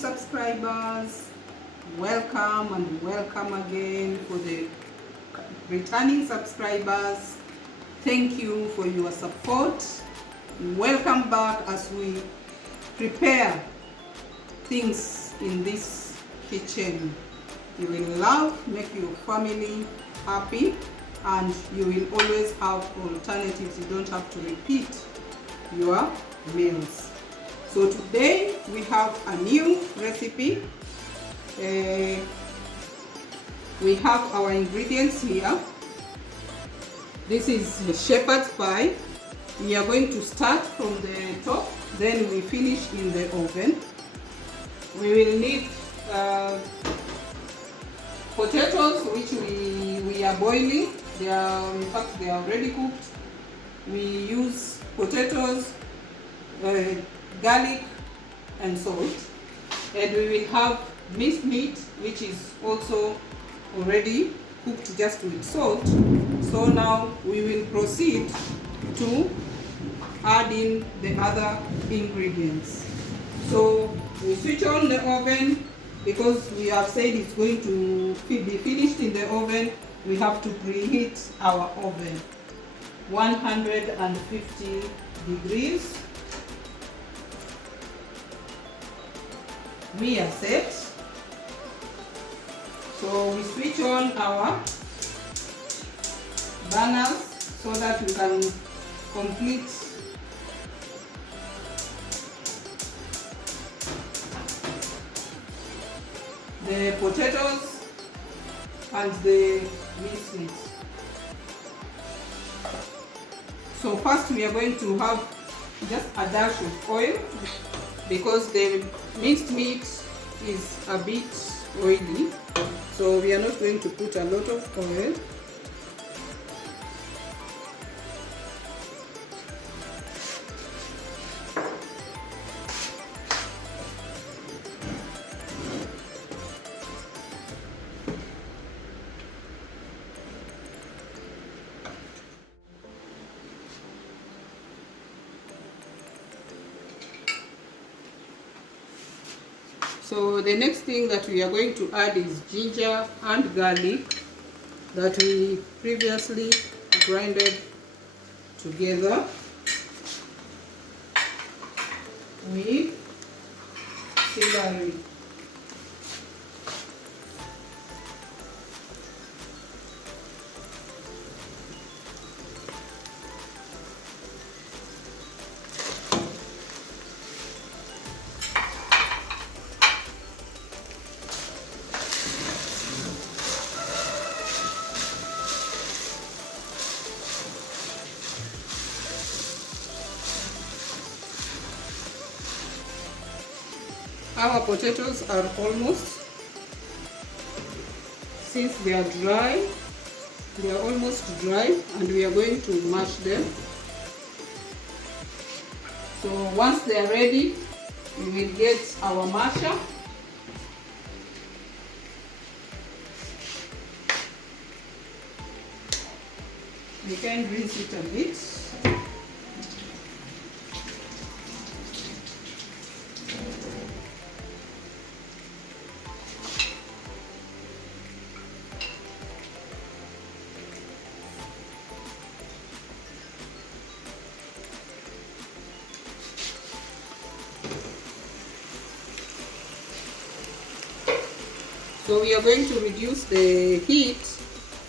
subscribers, welcome and welcome again. For the returning subscribers, thank you for your support. Welcome back as we prepare things in this kitchen. You will love, make your family happy, and you will always have alternatives. You don't have to repeat your meals. So today we have a new recipe. We have our ingredients here. This is the shepherd's pie. We are going to start from the top, then we finish in the oven. We will need potatoes, which we are boiling. In fact, they are already cooked. We use potatoes, garlic and salt, and we will have minced meat, which is also already cooked just with salt. So now we will proceed to add in the other ingredients. So we switch on the oven because we have said it's going to be finished in the oven. We have to preheat our oven 150 degrees. We are set. So we switch on our burners so that we can complete the potatoes and the minced meat. So first we are going to have just a dash of oil because the minced meat is a bit oily. So we are not going to put a lot of oil. So the next thing that we are going to add is ginger and garlic that we previously grinded together with celery. Our potatoes are almost, since they are dry, they are almost dry, and we are going to mash them. So once they are ready, we will get our masher. We can rinse it a bit. So we are going to reduce the heat.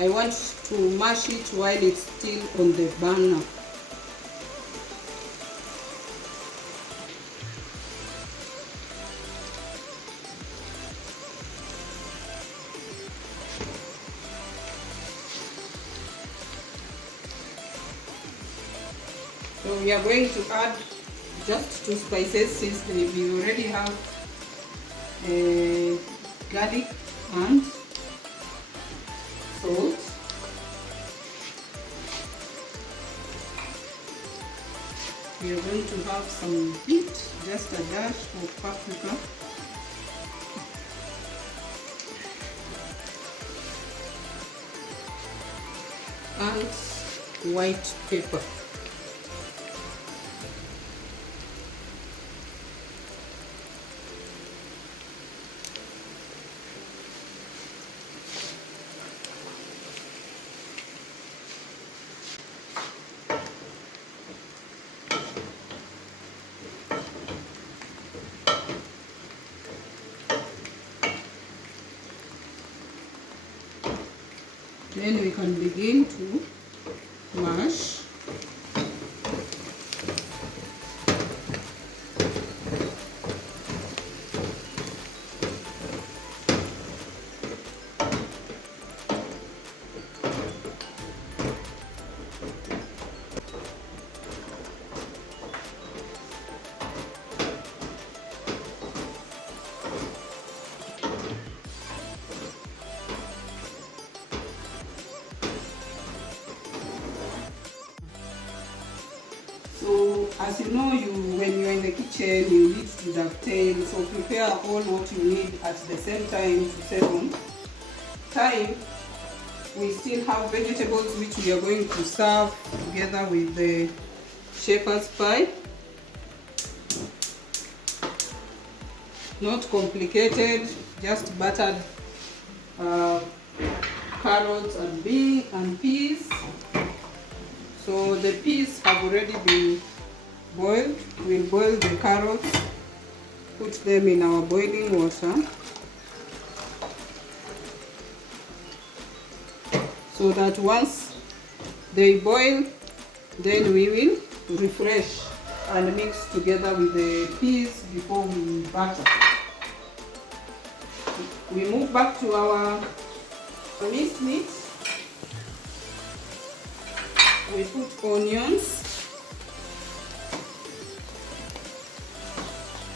I want to mash it while it's still on the burner. So we are going to add just 2 spices since we already have garlic and salt. We are going to have some heat, just a dash of paprika. And white pepper. Then we can begin to mash. So as you know, when you're in the kitchen, you need to dovetail. So prepare all what you need at the same time to save on time. We still have vegetables which we are going to serve together with the shepherd's pie. Not complicated, just buttered carrots and beans and peas. So the peas have already been boiled. We'll boil the carrots, put them in our boiling water, so that once they boil, then we will refresh and mix together with the peas before we butter. We move back to our minced meat. We put onions,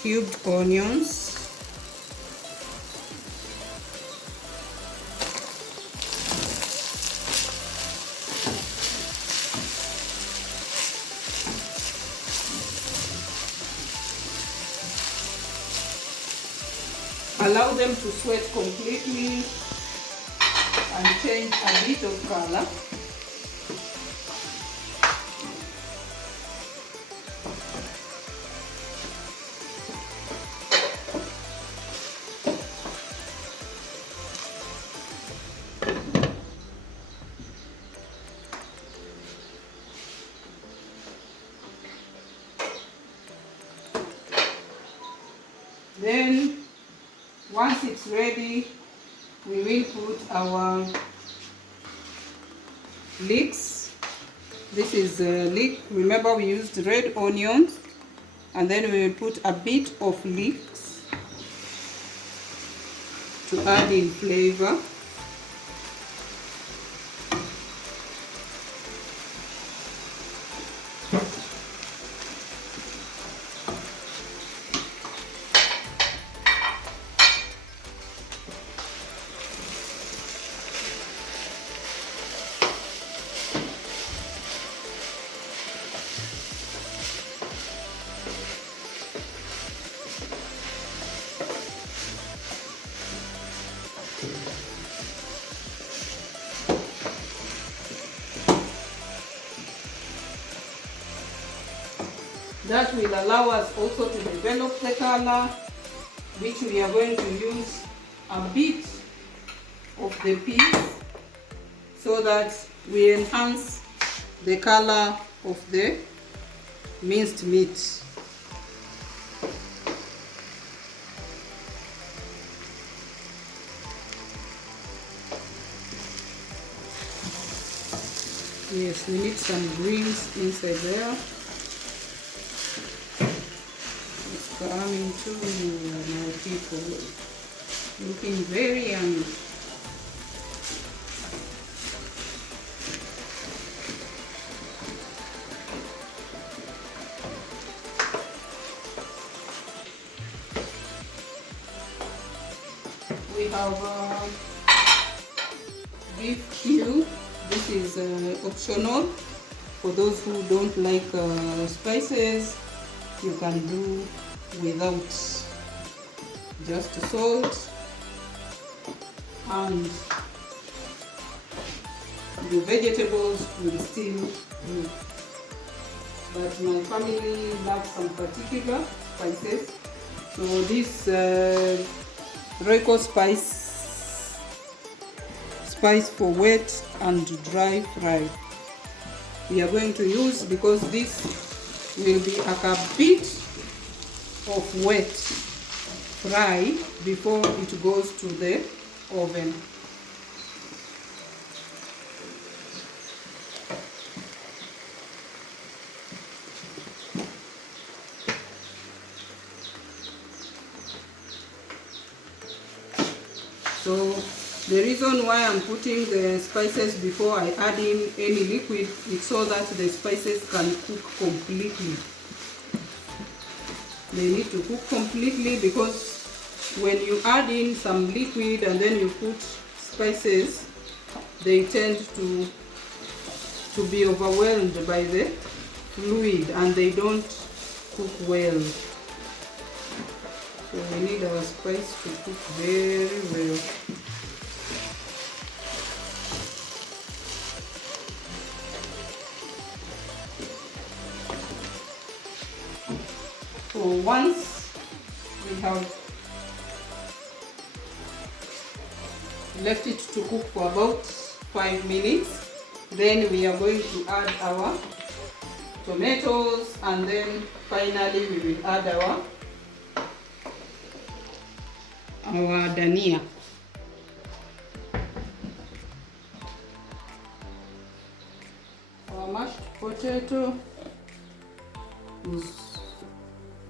cubed onions, allow them to sweat completely and change a bit of color. Then, once it's ready, we will put our leeks. This is leek. Remember, we used red onions, and then we will put a bit of leeks to add in flavor. That will allow us also to develop the color, which we are going to use a bit of the peas so that we enhance the color of the minced meat. Yes, we need some greens inside there. Coming to my people, looking very yummy. We have beef cube. This is optional for those who don't like spices. You can do without, just salt and the vegetables will still do. But my family loves some particular spices, so this Royco spice for wet and dry fry we are going to use, because this will be like a bit of wet fry before it goes to the oven. So the reason why I'm putting the spices before I add in any liquid is so that the spices can cook completely. They need to cook completely, because when you add in some liquid and then you put spices, they tend to be overwhelmed by the fluid and they don't cook well. So we need our spice to cook very well. So once we have left it to cook for about 5 minutes, then we are going to add our tomatoes, and then finally we will add our dania. Our mashed potato is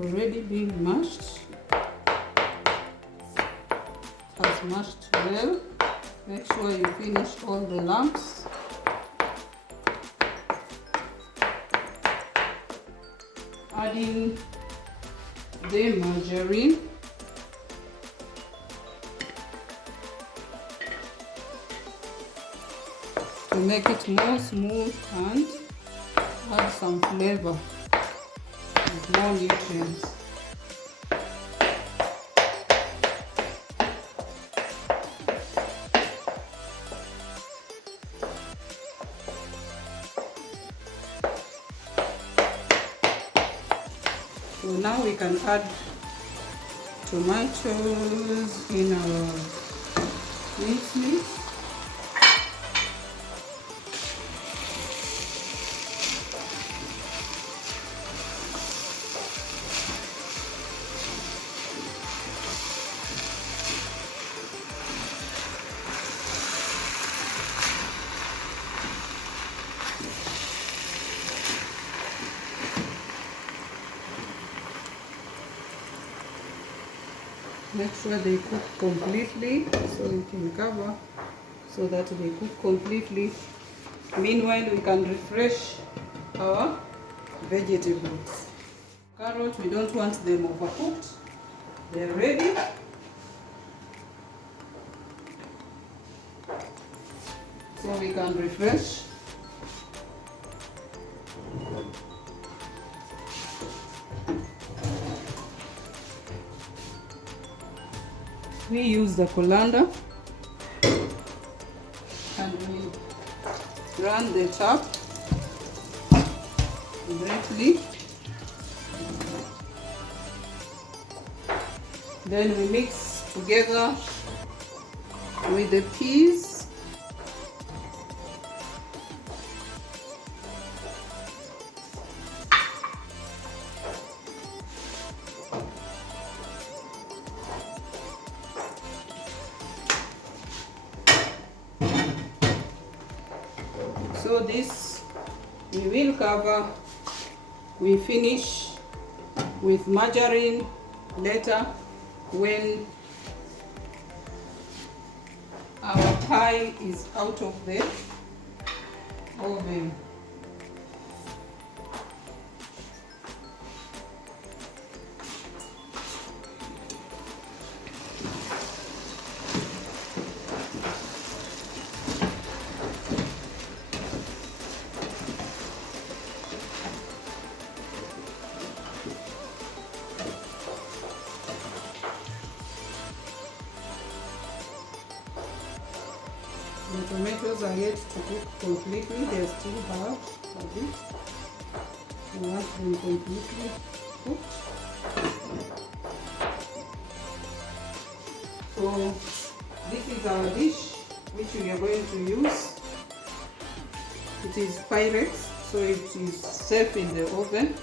already being mashed. It has mashed well. Make sure you finish all the lumps. Adding the margarine. To make it more smooth and add some flavor with more nutrients. So now we can add tomatoes in our mincemeat. Make sure they cook completely, so you can cover so that they cook completely. Meanwhile, we can refresh our vegetables. Carrot, we don't want them overcooked. They're ready. So we can refresh. We use the colander and we run the tap briefly. Then we mix together with the peas. So this we will cover. We finish with margarine later when our pie is out of the oven. The tomatoes are yet to cook completely, they are still hard a bit. We want them completely cooked. So this is our dish which we are going to use. It is Pyrex, so it is safe in the oven.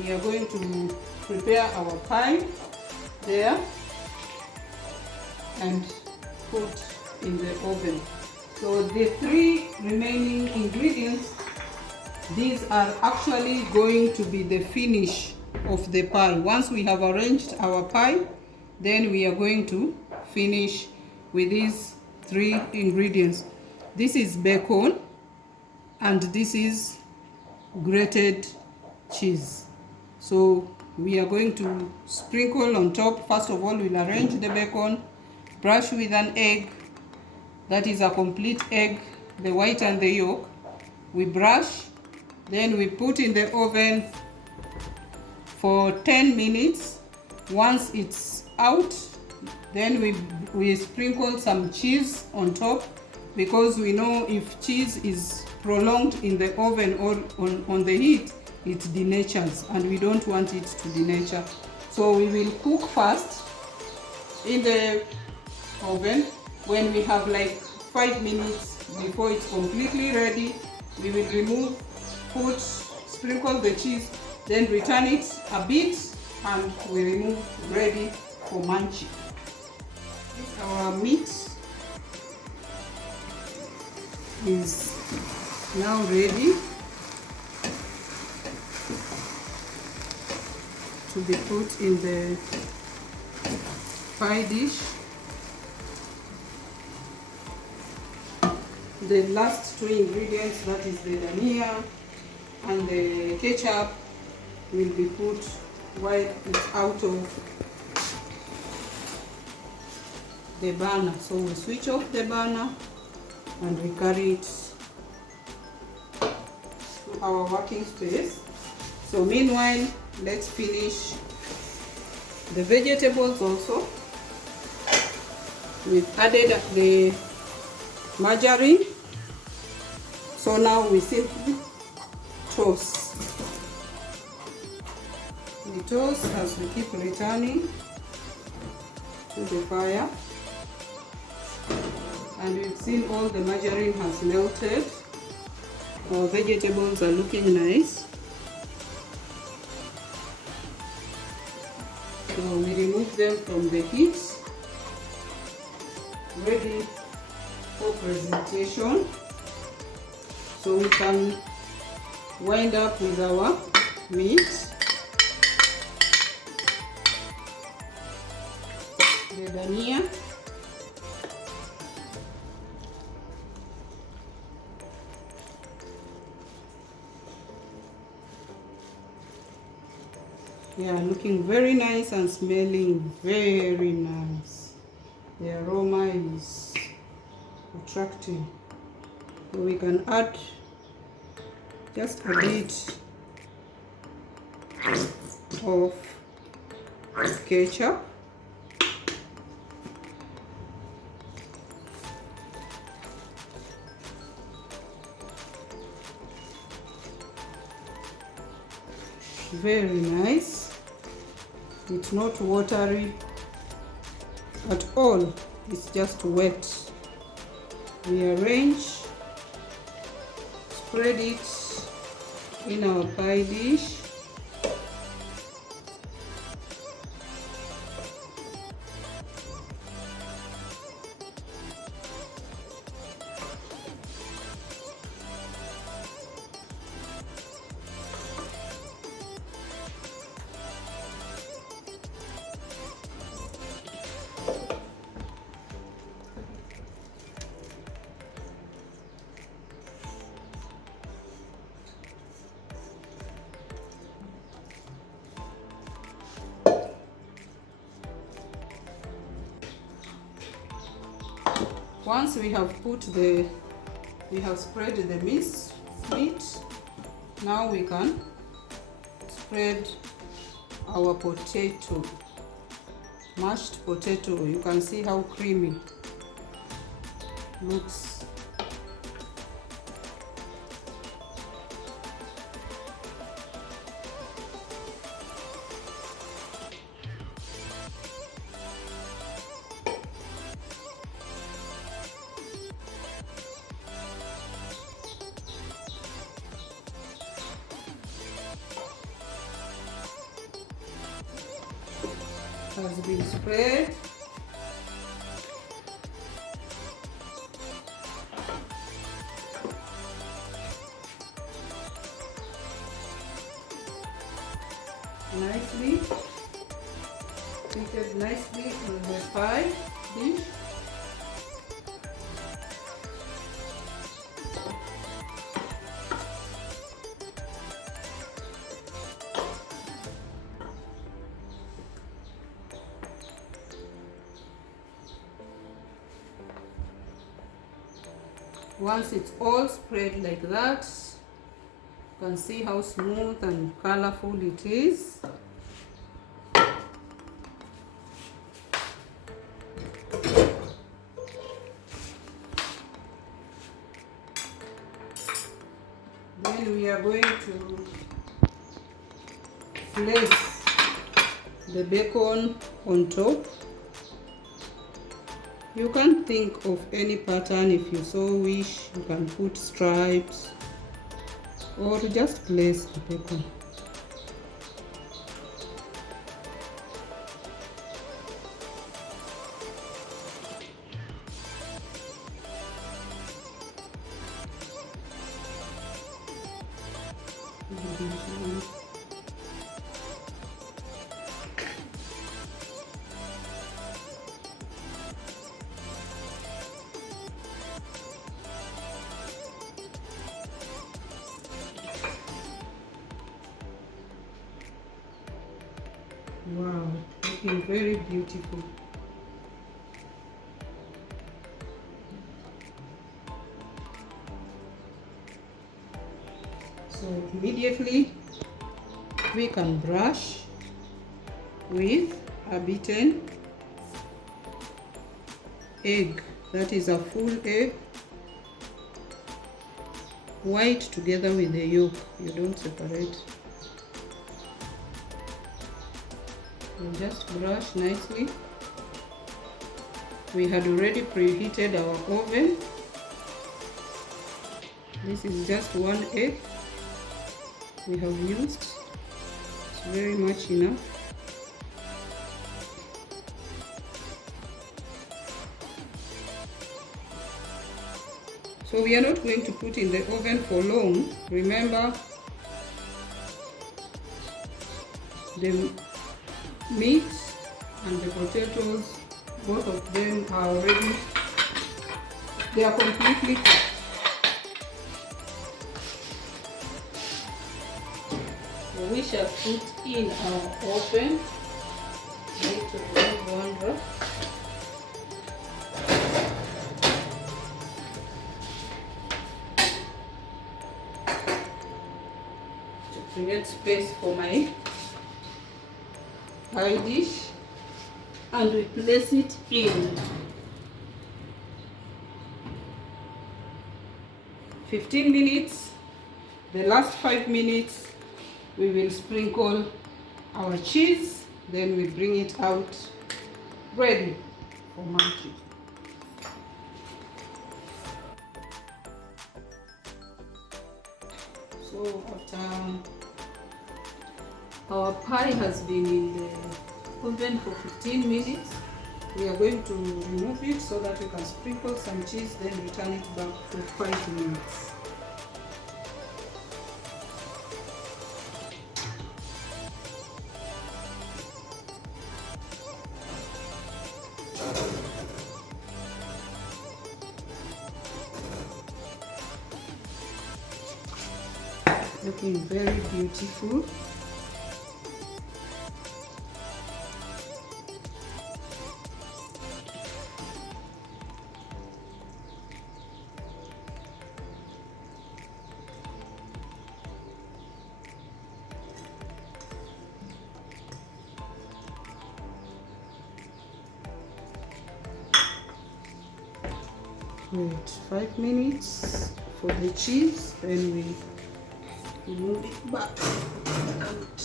We are going to prepare our pie there and put in the oven. So the 3 remaining ingredients, these are actually going to be the finish of the pie. Once we have arranged our pie, Then we are going to finish with these 3 ingredients. This is bacon and this is grated cheese. So we are going to sprinkle on top. First of all, we'll arrange the bacon, brush with an egg. That is a complete egg, the white and the yolk. We brush, then we put in the oven for 10 minutes. Once it's out, then we sprinkle some cheese on top, because we know if cheese is prolonged in the oven or on the heat, it denatures, and we don't want it to denature. So we will cook first in the oven. When we have like 5 minutes before it's completely ready, we will remove, sprinkle the cheese, then return it a bit, and we remove, ready for munching. Our meat is now ready to be put in the pie dish. The last 2 ingredients, that is the dhania and the ketchup, will be put while it's out of the burner. So we switch off the burner and we carry it to our working space. So meanwhile, let's finish the vegetables also. We've added the margarine, so now we simply toast. We toast as we keep returning to the fire, and we've seen all the margarine has melted. Our vegetables are looking nice. So we remove them from the heat, ready for presentation. So we can wind up with our meat, the dhania, they are looking very nice and smelling very nice. The aroma is attractive. So we can add just a bit of ketchup. Very nice. It's not watery at all, it's just wet. We arrange, spread it in our pie dish. Once we have spread the meat, now we can spread our potato, mashed potato. You can see how creamy looks. Has been spread. Nicely. Treated seated nicely on the pie dish. Once it's all spread like that, you can see how smooth and colorful it is. Then we are going to place the bacon on top. You can think of any pattern. If you so wish, you can put stripes or just place the bacon. Wow, looking very beautiful. So immediately we can brush with a beaten egg. That is a full egg, white together with the yolk. You don't separate. You just brush nicely. We had already preheated our oven. This is just one egg we have used. It's very much enough. So we are not going to put in the oven for long. Remember, the meat and the potatoes, both of them are already, they are completely cooked. So we shall put in our oven. Need to remove one drop. To create space for my pie dish, and we place it in. 15 minutes. The last 5 minutes we will sprinkle our cheese, then we bring it out ready for munching. So after our pie has been in the oven for 15 minutes, we are going to remove it so that we can sprinkle some cheese, then return it back for 5 minutes. Looking very beautiful. Wait 5 minutes for the cheese, then we move it back out.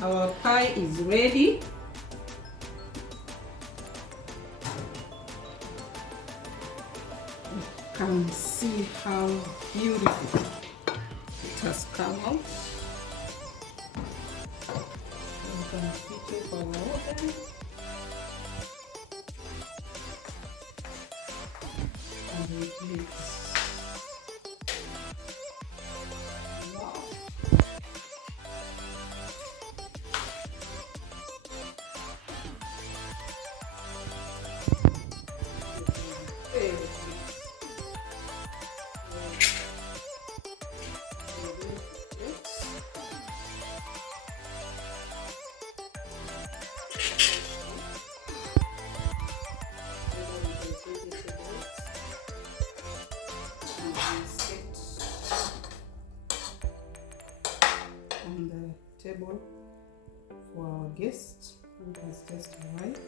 Our pie is ready. You can see how beautiful it has come out. We can switch off our oven. table for our guest. That's just right.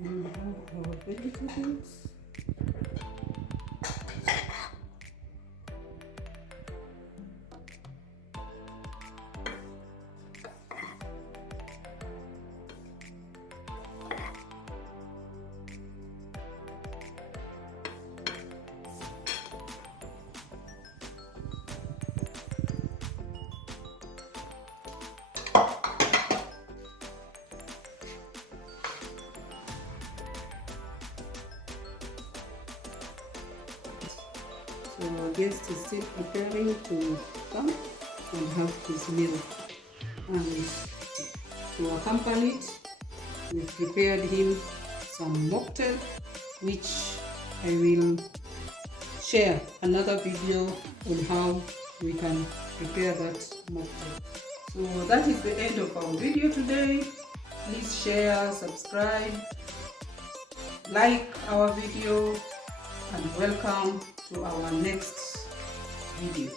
And we have our vegetables. So our guest is still preparing to come and have his meal. And to accompany it, we've prepared him some mocktail, which I will share another video on how we can prepare that mocktail. So that is the end of our video today. Please share, subscribe, like our video, and welcome to our next video.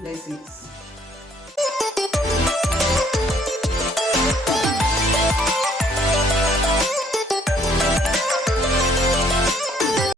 Blessings.